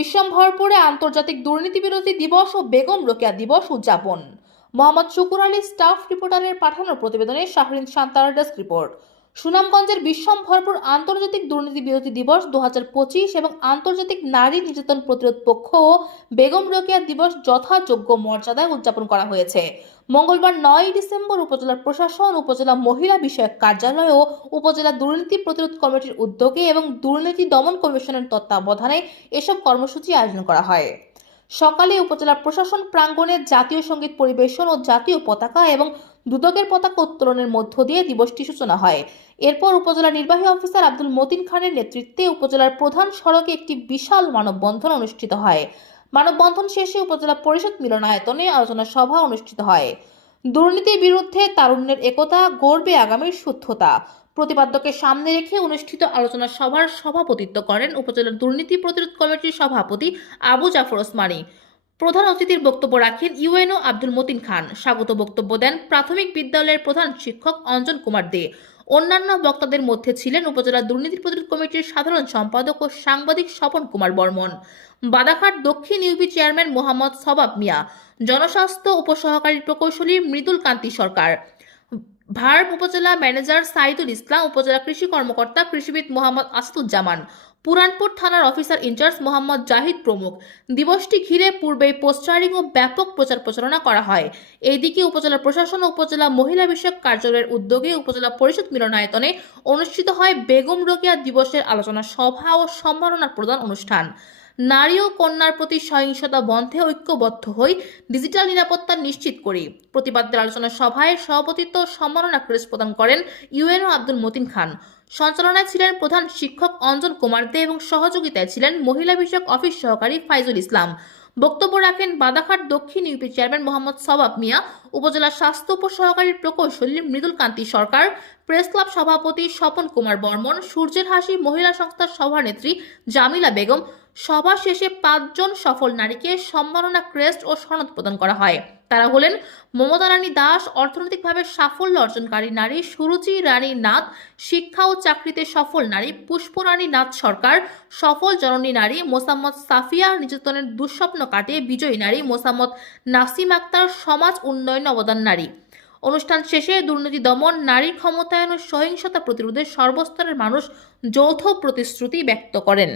বিশ্বম্ভরপুরে আন্তর্জাতিক দুর্নীতি বিরোধী দিবস ও বেগম রোকেয়া দিবস উদযাপন। মোহাম্মদ শুকুর আলী স্টাফ রিপোর্টারের পাঠানো প্রতিবেদনে শাহরিন শান্তার ডেস্ক রিপোর্ট। সুনামগঞ্জের বিশ্বম্ভরপুর আন্তর্জাতিক দুর্নীতি বিরোধী দিবস 2025 এবং আন্তর্জাতিক নারী নির্যাতন প্রতিরোধ পক্ষ ও বেগম রোকেয়া দিবস যথাযোগ্য মর্যাদায় উদযাপন করা হয়েছে। মঙ্গলবার 9 ডিসেম্বর উপজেলার প্রশাসন, উপজেলা মহিলা বিষয়ক কার্যালয় ও উপজেলা দুর্নীতি প্রতিরোধ কমিটির উদ্যোগে এবং দুর্নীতি দমন কমিশনের তত্ত্বাবধানে এসব কর্মসূচি আয়োজন করা হয়। সকালে উপজেলা প্রশাসন প্রাঙ্গণে জাতীয় সঙ্গীত পরিবেশন ও জাতীয় পতাকা এবং দুদকের পতাকা উত্তোলনের মধ্য দিয়ে দিবসটি সূচনা হয়। এরপর উপজেলা নির্বাহী অফিসার আব্দুল মতিন খানের নেতৃত্বে উপজেলার প্রধান সড়কে একটি বিশাল মানববন্ধন অনুষ্ঠিত হয়। মানববন্ধন শেষে উপজেলা পরিষদ মিলনায়তনে আলোচনা সভা অনুষ্ঠিত হয়। দুর্নীতির বিরুদ্ধে তারুণ্যের একতা, গড়বে আগামীর শুদ্ধতা প্রতিপাদ্যকে সামনে রেখে অনুষ্ঠিত আলোচনা সভার সভাপতিত্ব করেন উপজেলার দুর্নীতি প্রতিরোধ কমিটির সভাপতি আবু জাফর ওসমানী। প্রধান অতিথির বক্তব্য রাখেন ইউএনও আব্দুল মতিন খান। স্বাগত বক্তব্য দেন প্রাথমিক বিদ্যালয়ের প্রধান শিক্ষক অঞ্জন কুমার দে। অন্যান্য বক্তাদের মধ্যে ছিলেন উপজেলা দুর্নীতি প্রতিরোধ কমিটির সাধারণ সম্পাদক ও সাংবাদিক স্বপন কুমার বর্মন, বাদাঘাট দক্ষিণ ইউপি চেয়ারম্যান মোহাম্মদ সবাব মিয়া, জনস্বাস্থ্য উপসহকারী প্রকৌশলী মৃদুল কান্তি সরকার, ভার্ব উপজেলা ম্যানেজার সাইদুল ইসলাম, উপজেলা কৃষি কর্মকর্তা কৃষিবিদ মোহাম্মদ আসাদুজ্জামান, পুরানপুর থানার অফিসার ইনচার্জ মোহাম্মদ জাহিদ প্রমুখ। দিবসটি ঘিরে পূর্বেই পোস্টারিং ও ব্যাপক প্রচার প্রচারণা করা হয়। এইদিকে উপজেলা প্রশাসন ও উপজেলা মহিলা বিষয়ক কার্যালয়ের উদ্যোগে উপজেলা পরিষদ মিলনায়তনে অনুষ্ঠিত হয় বেগম রোকেয়া দিবসের আলোচনা সভা ও সম্মাননা প্রদান অনুষ্ঠান। নারী ও কন্যার প্রতি সহিংসতা বন্ধে ঐক্যবদ্ধ হই, ডিজিটাল নিরাপত্তা নিশ্চিত করি প্রতিপাদ্যের আলোচনা সভায় সভাপতিত্ব ও সম্মাননা ক্রেস্ট প্রদান করেন ইউএনও আব্দুল মতিন খান। সঞ্চালনায় ছিলেন প্রধান শিক্ষক অঞ্জন কুমার দে এবং সহযোগিতায় ছিলেন মহিলা বিষয়ক অফিস সহকারী ফাইজুল ইসলাম। বক্তব্য রাখেন বাদাঘাট দক্ষিণ ইউপি চেয়ারম্যান মোহাম্মদ সবাব মিয়া, উপজেলা স্বাস্থ্য উপসহকারী প্রকৌশলী মৃদুল কান্তি সরকার, প্রেস ক্লাব সভাপতি স্বপন কুমার বর্মন, সূর্যের হাসি মহিলা সংস্থার সভানেত্রী জামিলা বেগম। সভা শেষে 5 জন সফল নারীকে সম্মাননা ক্রেস্ট ও সনদ প্রদান করা হয়। তারা হলেন মমতা রানী দাস, অর্থনৈতিকভাবে সাফল্য অর্জনকারী নারী; সুরুচি রানী নাথ, শিক্ষা ও চাকরিতে সফল নারী; পুষ্পরানী নাথ সরকার, সফল জননী নারী; মোসাম্মদ সাফিয়া, নির্যাতনের দুঃস্বপ্ন কাটিয়ে বিজয়ী নারী; মোসাম্মদ নাসিম আক্তার, সমাজ উন্নয়ন অবদান নারী। অনুষ্ঠান শেষে দুর্নীতি দমন, নারী ক্ষমতায়ন ও সহিংসতা প্রতিরোধে সর্বস্তরের মানুষ যৌথ প্রতিশ্রুতি ব্যক্ত করেন।